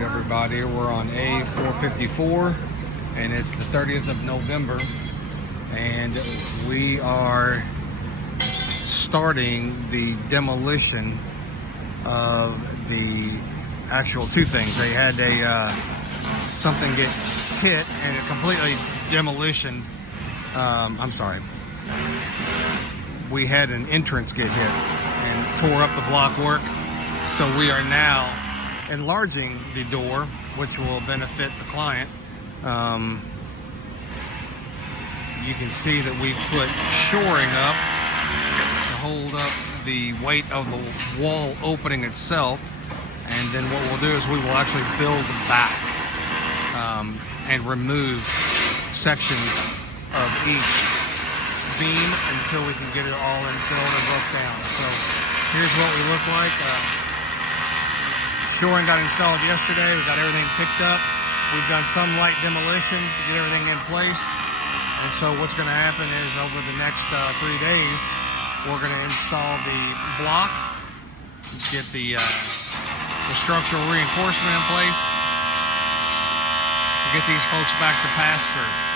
right, everybody, we're on A-0445, and it's the 30th of November, and we are starting the demolition of the actual two things. They had something get hit, and a completely demolition. We had an entrance get hit and tore up the block work. So we are now enlarging the door, which will benefit the client. You can see that we put shoring up to hold up the weight of the wall opening itself. And then what we'll do is we will actually build back and remove sections of each beam until we can get it all broke down. So here's what we look like. Shoring got installed yesterday. We got everything picked up. We've done some light demolition to get everything in place. And so what's going to happen is over the next 3 days, we're going to install the block, get the structural reinforcement in place, to get these folks back to pasture.